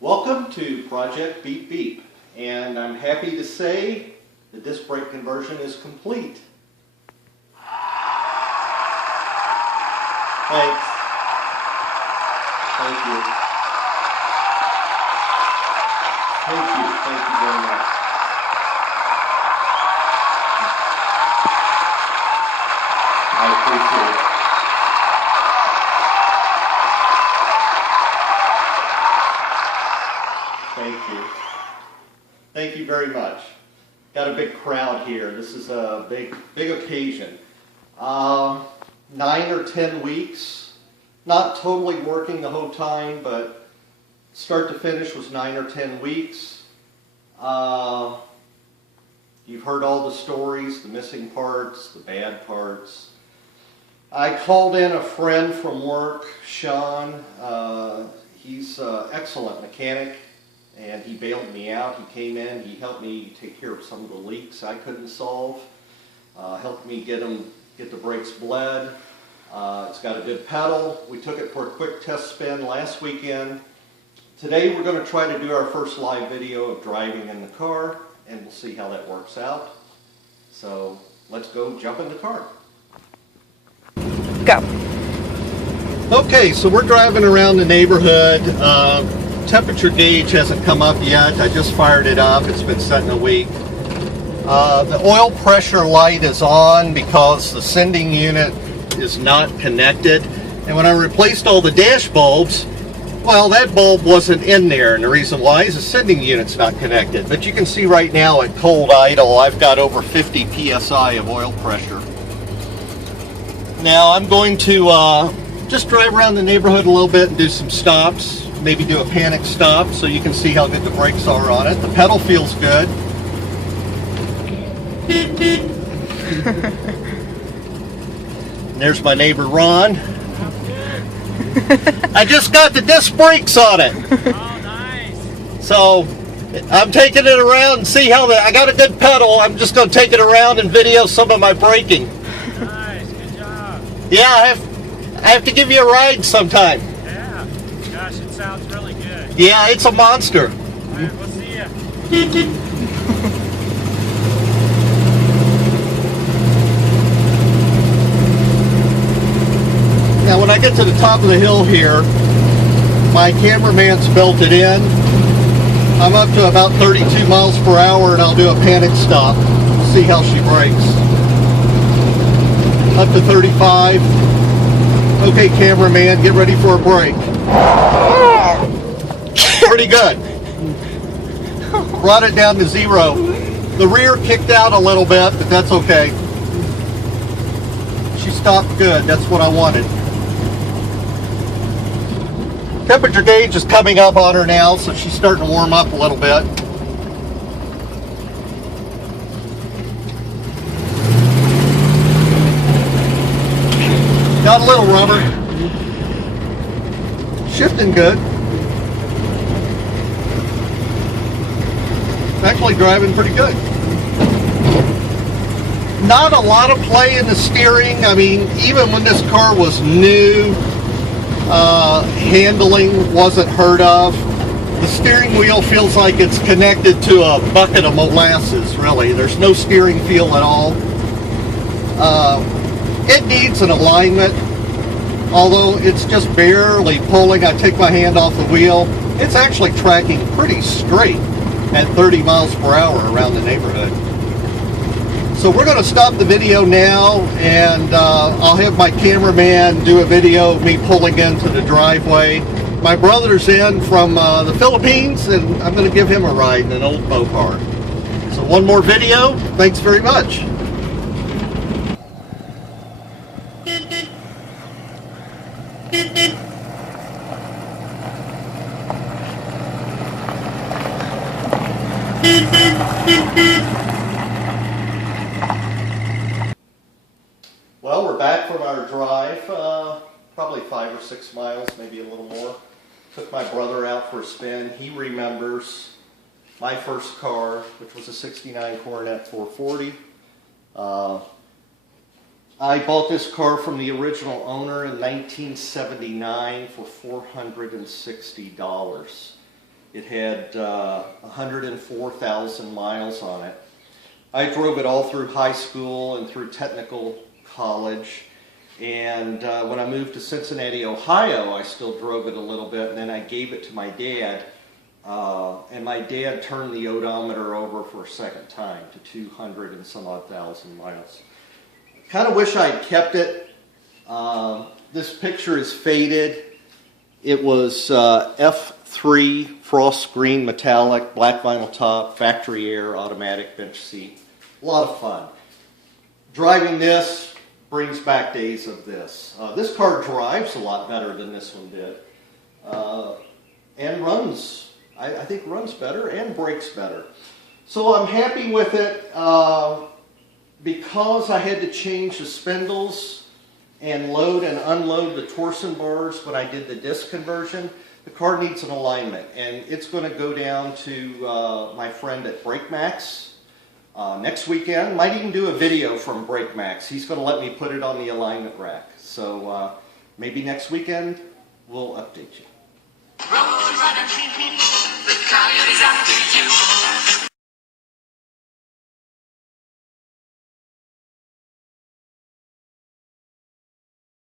Welcome to Project Beep Beep, and I'm happy to say the disc brake conversion is complete. Thanks. Thank you. Thank you. Thank you very much. I appreciate it. Thank you. Thank you very much. Got a big crowd here. This is a big occasion. 9 or 10 weeks. Not totally working the whole time, but start to finish was 9 or 10 weeks. You've heard all the stories, the missing parts, the bad parts. I called in a friend from work, Sean. He's an excellent mechanic. And he bailed me out. He came in, he helped me take care of some of the leaks I couldn't solve. Helped me get the brakes bled. It's got a good pedal. We took it for a quick test spin last weekend. Today we're going to try to do our first live video of driving in the car, and we'll see how that works out. So let's go jump in the car. Go. Okay, so we're driving around the neighborhood. Temperature gauge hasn't come up yet. I just fired it up. It's been set in a week. The oil pressure light is on because the sending unit is not connected. And when I replaced all the dash bulbs, well, that bulb wasn't in there. And the reason why is the sending unit's not connected. But you can see right now at cold idle, I've got over 50 psi of oil pressure. Now I'm going to just drive around the neighborhood a little bit and do some stops. Maybe do a panic stop so you can see how good the brakes are on it. The pedal feels good. There's my neighbor Ron. I just got the disc brakes on it. Oh, nice. So I'm taking it around and see how I got a good pedal. I'm just going to take it around and video some of my braking. Nice, good job. Yeah, I have to give you a ride sometime. Yeah, gosh, it sounds really good. Yeah, it's a monster. All right, we'll see ya. Now when I get to the top of the hill here, my cameraman's built it in. I'm up to about 32 miles per hour and I'll do a panic stop. See how she brakes. Up to 35. Okay, cameraman, get ready for a break. Pretty good. Brought it down to 0. The rear kicked out a little bit, but that's okay. She stopped good. That's what I wanted. Temperature gauge is coming up on her now, so she's starting to warm up a little bit. Got a little rubber. Shifting good. Actually driving pretty good. Not a lot of play in the steering. I mean, even when this car was new, handling wasn't heard of. The steering wheel feels like it's connected to a bucket of molasses, really. There's no steering feel at all. It needs an alignment, although it's just barely pulling. I take my hand off the wheel. It's actually tracking pretty straight at 30 miles per hour around the neighborhood. So we're going to stop the video now, and I'll have my cameraman do a video of me pulling into the driveway. My brother's in from the Philippines, and I'm going to give him a ride in an old Mopar. So one more video. Thanks very much. Well, we're back from our drive, probably 5 or 6 miles, maybe a little more. Took my brother out for a spin. He remembers my first car, which was a '69 Coronet 440. I bought this car from the original owner in 1979 for $460. It had 104,000 miles on it. I drove it all through high school and through technical college. And when I moved to Cincinnati, Ohio, I still drove it a little bit, and then I gave it to my dad. And my dad turned the odometer over for a second time to 200 and some odd thousand miles. Kind of wish I'd kept it. This picture is faded. It was F3 frost green metallic, black vinyl top, factory air, automatic bench seat. A lot of fun. Driving this brings back days of this. This car drives a lot better than this one did. And runs, I think runs better and brakes better. So I'm happy with it. Because I had to change the spindles and load and unload the torsion bars when I did the disc conversion, the car needs an alignment, and it's going to go down to my friend at Brake Max next weekend. Might even do a video from Brake Max. He's going to let me put it on the alignment rack. So maybe next weekend we'll update you. RoadRunner, the coyote's after you.